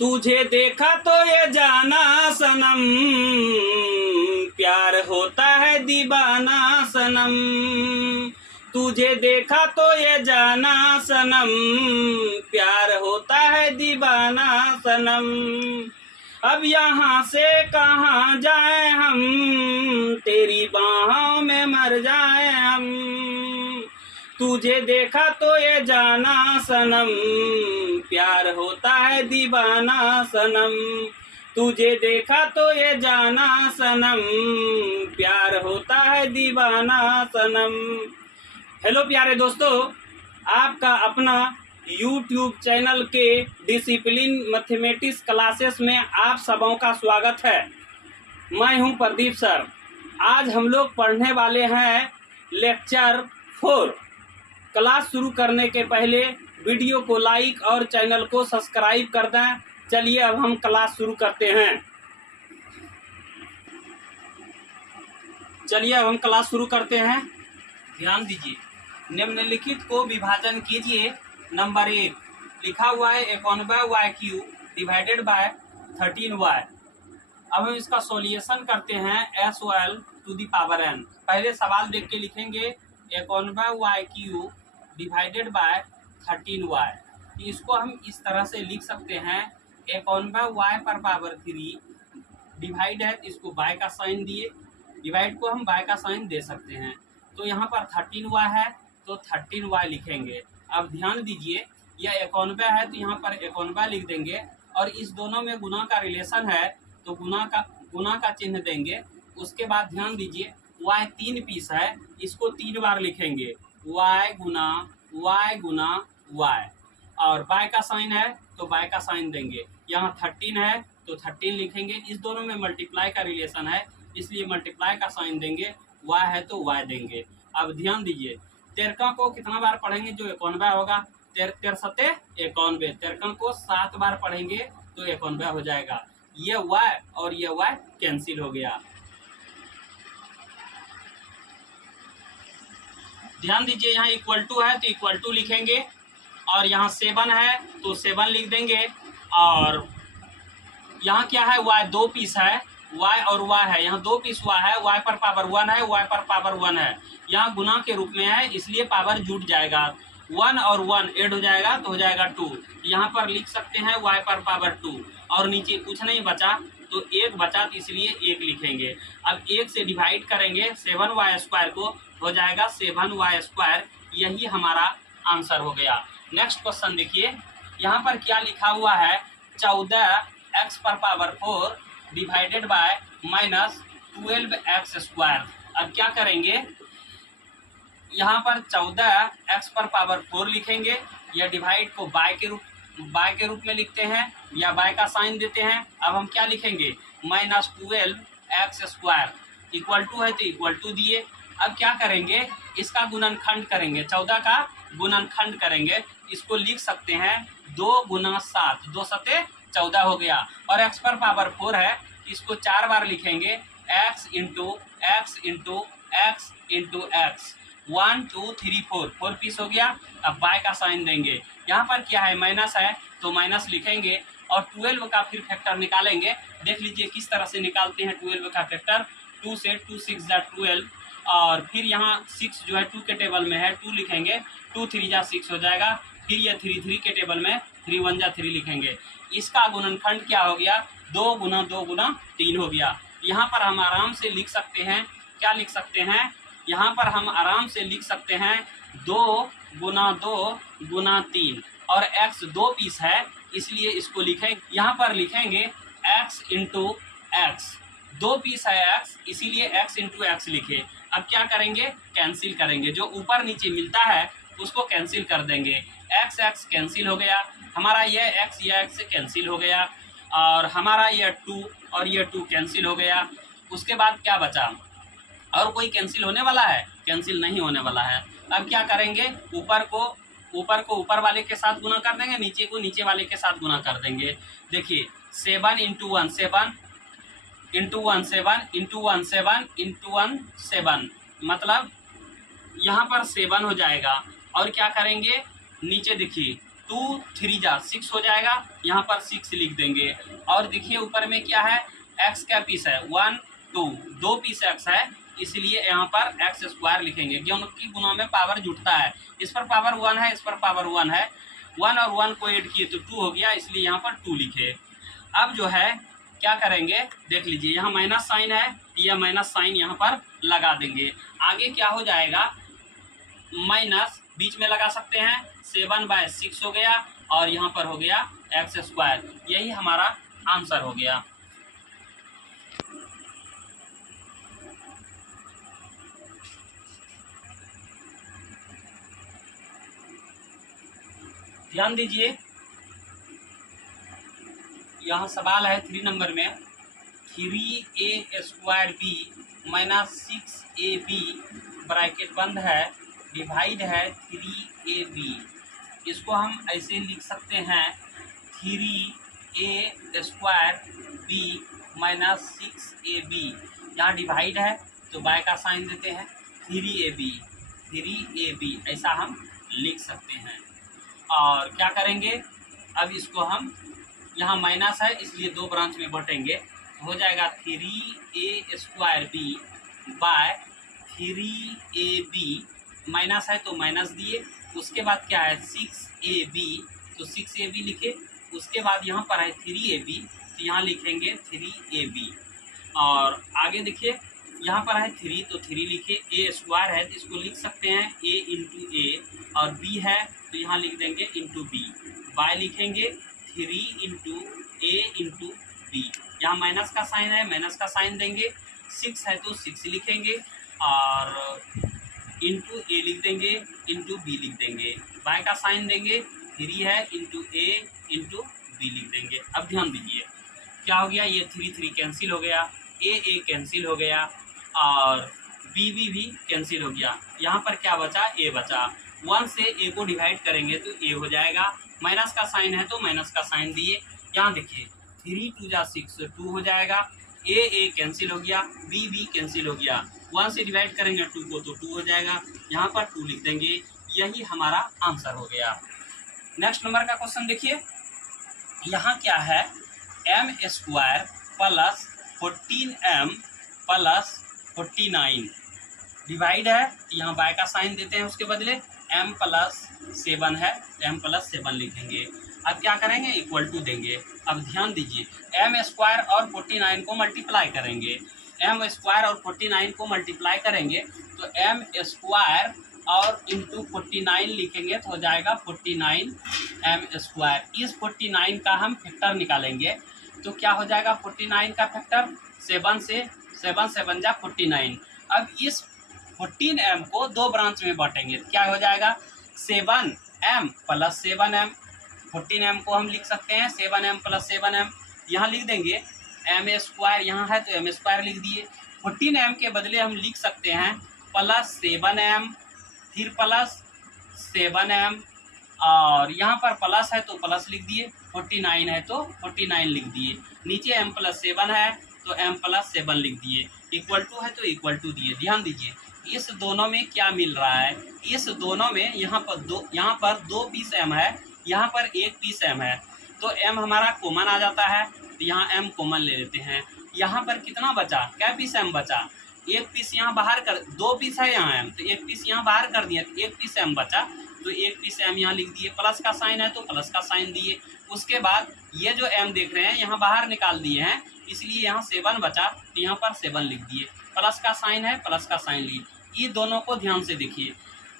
तुझे देखा तो ये जाना सनम, प्यार होता है दीवाना सनम। तुझे देखा तो ये जाना सनम, प्यार होता है दीवाना सनम। अब यहाँ से कहाँ जाए हम, तेरी बाहों में मर जाए हम। तुझे देखा तो ये जाना सनम, प्यार होता है दीवाना सनम। तुझे देखा तो ये जाना सनम, प्यार होता है दीवाना सनम। हेलो प्यारे दोस्तों, आपका अपना YouTube चैनल के डिसिप्लिन मैथमेटिक्स क्लासेस में आप सबों का स्वागत है। मैं हूं प्रदीप सर। आज हम लोग पढ़ने वाले हैं लेक्चर 4। क्लास शुरू करने के पहले वीडियो को लाइक और चैनल को सब्सक्राइब कर दें। चलिए अब हम क्लास शुरू करते हैं। चलिए अब हम क्लास शुरू करते हैं। ध्यान दीजिए, निम्नलिखित को विभाजन कीजिए। नंबर 1 लिखा हुआ है 51y³ डिवाइडेड बाय 13y। अब हम इसका सॉल्यूशन करते हैं SOL⁴n। पहले सवाल देख के लिखेंगे 51y³ डिवाइडेड बाय 13y। इसको हम इस तरह से लिख सकते हैं 51y⁴ डिवाइड है, इसको बाय का साइन दिए, डिवाइड को हम बाय का साइन दे सकते हैं। तो यहाँ पर 13y है तो 13y लिखेंगे। अब ध्यान दीजिए, यह 51 है तो यहाँ पर 51 लिख देंगे, और इस दोनों में गुना का रिलेशन है तो गुना का चिन्ह देंगे। उसके बाद ध्यान दीजिए, y 3 पीस है, इसको 3 बार लिखेंगे, y गुना y, और बाय का साइन है तो बाय का साइन देंगे। यहाँ 13 है तो 13 लिखेंगे। इस दोनों में मल्टीप्लाई का रिलेशन है, इसलिए मल्टीप्लाई का साइन देंगे, y है तो y देंगे। अब ध्यान दीजिए, 13 को कितना बार पढ़ेंगे जो 51 होगा, 13 सते 91। 13 को 7 बार पढ़ेंगे तो 91 हो जाएगा। ये y और ये y कैंसिल हो गया। ध्यान दीजिए, यहाँ इक्वल टू है तो इक्वल टू लिखेंगे, और यहाँ 7 है तो 7 लिख देंगे। और यहाँ क्या है, y 2 पीस है, y और y है, यहाँ 2 पीस y है, y पर पावर 1 है, y पर पावर 1 है। यहाँ गुना के रूप में है इसलिए पावर जुट जाएगा, 1 और 1 ऐड हो जाएगा तो हो जाएगा 2। यहाँ पर लिख सकते हैं y पर पावर 2, और नीचे कुछ नहीं बचा तो 1 बचा तो इसलिए 1 लिखेंगे। अब 1 से डिवाइड करेंगे 7y² को, हो जाएगा 7y²। यही हमारा आंसर हो गया। नेक्स्ट क्वेश्चन देखिए, यहाँ पर क्या लिखा हुआ है, 14x⁴ डिवाइडेड बाय -12x²। अब क्या करेंगे, यहाँ पर 14x⁴ लिखेंगे, या डिवाइड को बाय के रूप में लिखते हैं, या बाय का साइन देते हैं। अब हम क्या लिखेंगे, -12x² इक्वल टू है तो इक्वल टू दिए। अब क्या करेंगे, इसका गुणनखंड करेंगे, 14 का गुणनखंड करेंगे। इसको लिख सकते हैं 2 × 7, 2 सते 14 हो गया। और x⁴ है, इसको 4 बार लिखेंगे, x × x × x × x। 1 2 3 4 piece हो गया। अब बाय का साइन देंगे। यहाँ पर क्या है, माइनस है तो माइनस लिखेंगे, और 12 का फिर फैक्टर निकालेंगे। देख लीजिए किस तरह से निकालते हैं 12 का फैक्टर। 2 से 2 6 = 12, और फिर यहाँ 6 जो है 2 के टेबल में है, 2 लिखेंगे, 2 3 = 6 हो जाएगा। फिर यह 3 3 के टेबल में 3 1 = 3 लिखेंगे। इसका गुणनखंड क्या हो गया, 2 × 2 × 3 हो गया। यहाँ पर हम आराम से लिख सकते हैं, क्या लिख सकते हैं, यहाँ पर हम आराम से लिख सकते हैं 2 × 2 × 3, और x 2 पीस है इसलिए इसको लिखें, यहाँ पर लिखेंगे x × x। 2 पीस है x इसीलिए x × x लिखे। अब क्या करेंगे, कैंसिल करेंगे, जो ऊपर नीचे मिलता है उसको कैंसिल कर देंगे। x कैंसिल हो गया, हमारा ये x कैंसिल हो गया, और हमारा ये 2 और ये 2 कैंसिल हो गया। उसके बाद क्या बचा, और कोई कैंसिल होने वाला है, कैंसिल नहीं होने वाला है। अब क्या करेंगे, ऊपर को ऊपर वाले के साथ गुना कर देंगे, नीचे को नीचे वाले के साथ गुना कर देंगे। देखिए 7 × 1 7 × 1 7 × 1 7 × 1 7, मतलब यहाँ पर 7 हो जाएगा। और क्या करेंगे, नीचे देखिए 2 3 जा 6 हो जाएगा, यहाँ पर 6 लिख देंगे। और देखिए ऊपर में क्या है, x का पीस है 1 2, 2 पीस x है, इसलिए यहाँ पर एक्स स्क्वायर लिखेंगे क्योंकि गुणों में पावर जुटता है। इस पर पावर 1 है, इस पर पावर 1 है, 1 और 1 को ऐड किए तो 2 हो गया, इसलिए यहाँ पर 2 लिखे। अब जो है क्या करेंगे देख लीजिए, यहाँ माइनस साइन है, यह माइनस साइन यहाँ पर लगा देंगे। आगे क्या हो जाएगा, माइनस बीच में लगा सकते हैं, 7/6 हो गया और यहाँ पर हो गया एक्स स्क्वायर। यही हमारा आंसर हो गया। ध्यान दीजिए, यहाँ सवाल है 3 नंबर में, 3a² b minus 6ab bracket बंद है, डिवाइड है 3ab। इसको हम ऐसे लिख सकते हैं 3a² b माइनस 6ab। यहाँ डिवाइड है तो बाय का साइन देते हैं, 3ab ऐसा हम लिख सकते हैं। और क्या करेंगे, अब इसको हम, यहाँ माइनस है इसलिए 2 ब्रांच में बांटेंगे, हो जाएगा 3a² b bye 3ab, minus है तो माइनस दिए, उसके बाद क्या है 6ab, तो 6ab लिखे, उसके बाद यहाँ पर है 3ab, तो यहाँ लिखेंगे 3ab। और आगे देखिए यहाँ पर है 3 तो 3 लिखे, a स्क्वायर है तो इसको लिख सकते हैं a इंटू ए, और b है तो यहाँ लिख देंगे इंटू बी, बाय लिखेंगे 3 इंटू ए इंटू बी। यहाँ माइनस का साइन है, माइनस का साइन देंगे, 6 है तो 6 लिखेंगे और इंटू ए लिख देंगे, इंटू बी लिख देंगे, बाय का साइन देंगे, 3 है इंटू ए इंटू बी लिख देंगे। अब ध्यान दीजिए क्या हो गया, ये 3 कैंसिल हो गया, ए कैंसिल हो गया और बी भी कैंसिल हो गया। यहाँ पर क्या बचा, ए बचा। 1 से ए को डिवाइड करेंगे तो ए हो जाएगा, माइनस का साइन है तो माइनस का साइन दिए। यहाँ देखिए 3 2 जा 6, 2 हो जाएगा, ए कैंसिल हो गया, बी कैंसिल हो गया, 1 से डिवाइड करेंगे 2 को तो 2 हो जाएगा, यहाँ पर 2 लिख देंगे। यही हमारा आंसर हो गया। नेक्स्ट नंबर का क्वेश्चन देखिए, यहाँ क्या है, m² plus 14m plus 49 divide है, यहाँ बाय का साइन देते हैं, उसके बदले m प्लस 7 है, m प्लस 7 लिखेंगे। अब क्या करेंगे, इक्वल टू देंगे। अब ध्यान दीजिए, m² और 49 को मल्टीप्लाई करेंगे, m² और 49 को मल्टीप्लाई करेंगे तो m² और इंटू 49 लिखेंगे तो हो जाएगा 49m²। इस 49 का हम फैक्टर निकालेंगे तो क्या हो जाएगा, 49 का फैक्टर 7 से 7 7 जा 49। अब इस 14m को 2 ब्रांच में बांटेंगे, क्या हो जाएगा 7m प्लस 7m। 14m को हम लिख सकते हैं 7m प्लस 7m, यहाँ लिख देंगे m² यहाँ है तो m² लिख दिए। 14m के बदले हम लिख सकते हैं प्लस 7m, फिर प्लस 7m और यहाँ पर प्लस है तो प्लस लिख दिए, 49 है तो 49 लिख दिए, नीचे m प्लस 7 है तो m प्लस 7 लिख दिए, इक्वल टू है तो इक्वल टू दिए। ध्यान दीजिए इस दोनों में क्या मिल रहा है, इस दोनों में यहाँ पर 2 पीस m है, यहाँ पर 1 पीस m है, तो m हमारा कॉमन आ जाता है तो यहाँ m कॉमन ले लेते हैं। यहाँ पर कितना बचा, क्या पीस m बचा, 1 पीस यहाँ बाहर कर, 2 पीस है यहाँ m तो 1 पीस यहाँ बाहर कर दिया तो 1 पीस m बचा, तो 1 पीस m यहाँ लिख दिए, प्लस का साइन है तो प्लस का साइन दिए। उसके बाद ये जो m देख रहे हैं यहाँ बाहर निकाल दिए हैं, इसलिए यहाँ 7 बचा तो यहाँ पर 7 लिख दिए, प्लस का साइन है प्लस का साइन लिए। ये दोनों को ध्यान से देखिए,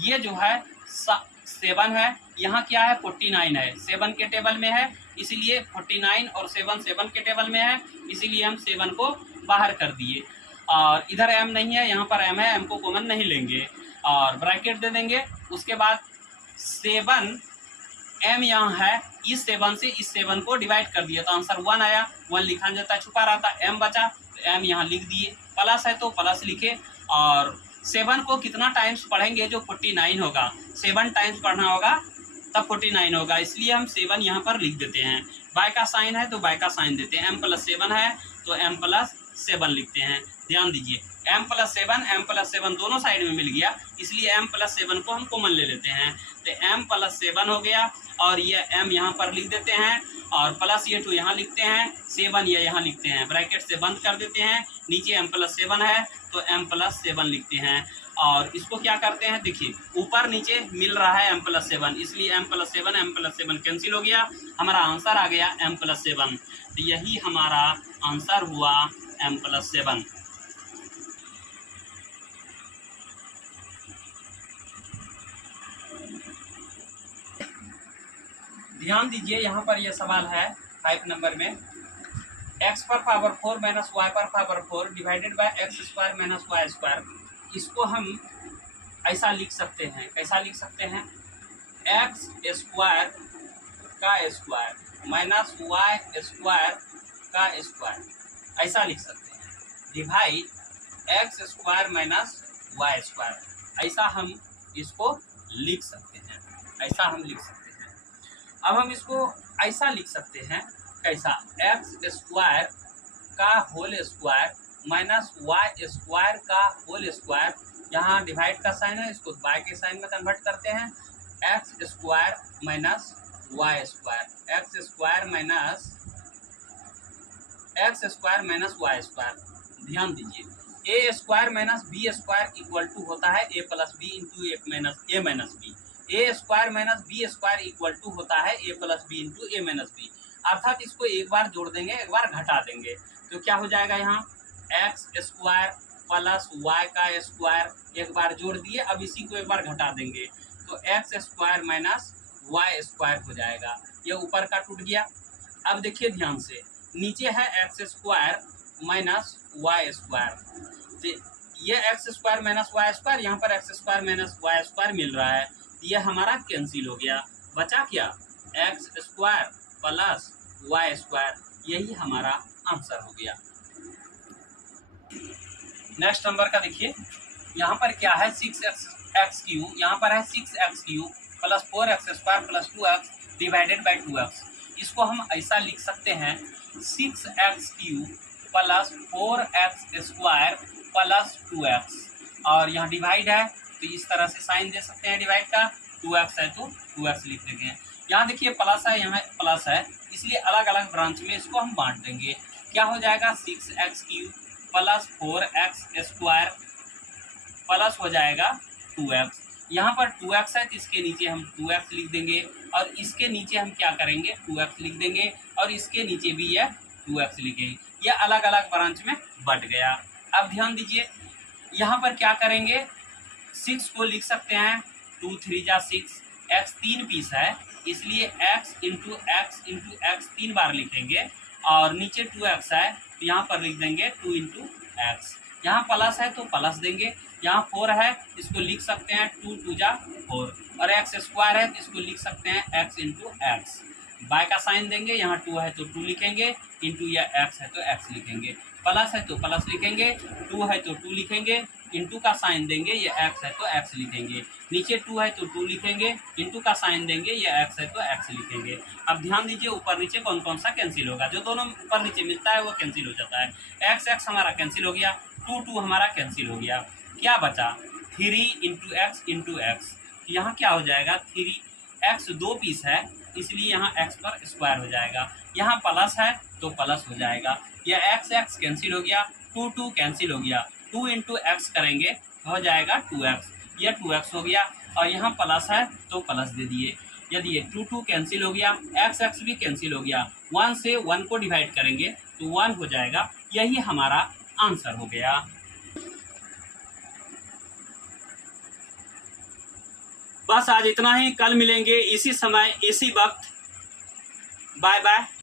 ये जो है 7 है, यहाँ क्या है 49 है, 7 के टेबल में है इसीलिए 49 और 7 के टेबल में है, इसीलिए हम 7 को बाहर कर दिए। और इधर m नहीं है, यहाँ पर m है, m को कॉमन नहीं लेंगे और ब्रैकेट दे देंगे। उसके बाद 7m यहाँ है, इस 7 से इस 7 को डिवाइड कर दिया तो आंसर 1 आया, 1 लिखा जाता है, छुपा रहता, m बचा तो m यहाँ लिख दिए, प्लस है तो प्लस लिखे। और 7 को कितना टाइम्स पढ़ेंगे, जो 49 होगा, 7 टाइम्स पढ़ना होगा तब 49 होगा, इसलिए हम 7 यहाँ पर लिख देते हैं। बाय का साइन है तो बाय का साइन देते हैं, m प्लस 7 है तो m प्लस 7 लिखते हैं। ध्यान दीजिए m+7 दोनों साइड में मिल गया, इसलिए m+7 को हम कॉमन ले लेते हैं। तो m+7 हो गया और ये m यहाँ पर लिख देते हैं और प्लस ये 2 यहाँ लिखते हैं, 7 ये यहाँ लिखते हैं, ब्रैकेट से बंद कर देते हैं। नीचे m+7 है तो m+7 लिखते हैं और इसको क्या करते हैं, देखिए ऊपर नीचे मिल रहा है m+7, इसलिए m+7 कैंसिल हो गया, हमारा आंसर आ गया m+7। तो यही हमारा आंसर हुआ m+7। ध्यान दीजिए, यहाँ पर यह सवाल है 5 नंबर में, x पर पावर 4 माइनस y पर power 4 divided by x² minus y²। इसको हम ऐसा लिख सकते हैं, कैसा लिख सकते हैं, x² का स्क्वायर माइनस y² का स्क्वायर, ऐसा लिख सकते हैं, डिवाइड x² माइनस y², ऐसा हम इसको लिख सकते हैं, ऐसा हम लिख सकते हैं। अब हम इसको ऐसा लिख सकते हैं, कैसा, x² का होल स्क्वायर माइनस y² का होल स्क्वायर, यहाँ डिवाइड का साइन है, इसको बाय के साइन में कन्वर्ट करते हैं, x² minus y², x² minus y²। ध्यान दीजिए, a² minus b² equal to होता है a plus b into a minus b, a² minus b² equal to होता है a plus b into a minus b. अर्थात इसको एक बार जोड़ देंगे, एक बार घटा देंगे, तो क्या हो जाएगा, यहाँ x² प्लस y का स्क्वायर एक बार जोड़ दिए, अब इसी को एक बार घटा देंगे तो x² माइनस y² हो जाएगा, ये ऊपर का टूट गया। अब देखिए ध्यान से, नीचे है x² माइनस y², तो ये x² माइनस y², यहाँ पर x² माइनस y² मिल रहा है, ये हमारा कैंसिल हो गया, बचा क्या, x² प्लस y², यही हमारा आंसर हो गया। नेक्स्ट नंबर का देखिए, यहाँ पर क्या है, 6x³ यहाँ पर है 6x³ plus 4x² plus 2x divided by 2x। इसको हम ऐसा लिख सकते हैं, 6x³ plus 4x² plus 2x, और यहाँ डिवाइड है तो इस तरह से साइन दे सकते हैं डिवाइड का, 2x है तो 2x लिख देंगे। यहाँ देखिए प्लस है, यहाँ प्लस है, इसलिए अलग अलग ब्रांच में इसको हम बांट देंगे। क्या हो जाएगा, 6x³ प्लस 4x² प्लस हो जाएगा 2x। यहाँ पर 2x है तो इसके नीचे हम 2x लिख देंगे, और इसके नीचे हम क्या करेंगे, 2x लिख देंगे, और इसके नीचे भी यह 2x लिखेंगे। यह अलग अलग ब्रांच में बट गया। अब ध्यान दीजिए, यहाँ पर क्या करेंगे, 6 को लिख सकते हैं 2 3 जा 6, x 3 पीस है, इसलिए x इंटू x 3 बार लिखेंगे, और नीचे 2x है तो यहाँ पर लिख देंगे 2 इंटू एक्स। यहाँ प्लस है तो प्लस देंगे, यहाँ 4 है इसको लिख सकते हैं 2 2 जा 4, और x² है तो इसको लिख सकते हैं x इंटू एक्स। बाय का साइन देंगे, यहाँ 2 है तो 2 लिखेंगे, इंटू या x है तो x लिखेंगे, प्लस है तो प्लस लिखेंगे, 2 है तो 2 लिखेंगे, इंटू का साइन देंगे, ये x है तो x लिखेंगे, नीचे 2 है तो 2 लिखेंगे, इंटू का साइन देंगे, ये x है तो x लिखेंगे। अब ध्यान दीजिए, ऊपर नीचे कौन कौन सा कैंसिल होगा, जो दोनों ऊपर नीचे मिलता है वो कैंसिल हो जाता है। x हमारा कैंसिल हो गया, 2 हमारा कैंसिल हो गया, क्या बचा, 3 इंटू एक्स इंटू एक्स। यहाँ क्या हो जाएगा, 3x 2 पीस है इसलिए यहाँ x पर स्क्वायर हो जाएगा, यहाँ प्लस है तो प्लस हो जाएगा, यह x कैंसिल हो गया, 2 कैंसिल हो गया, 2 इंटू एक्स करेंगे हो जाएगा 2x, यह 2x हो गया, और यहाँ प्लस है तो प्लस दे दिए। यदि ये 2 कैंसिल हो गया, x भी कैंसिल हो गया, 1 से 1 को डिवाइड करेंगे तो 1 हो जाएगा, यही हमारा आंसर हो गया। बस आज इतना ही, कल मिलेंगे इसी समय इसी वक्त। Bye bye.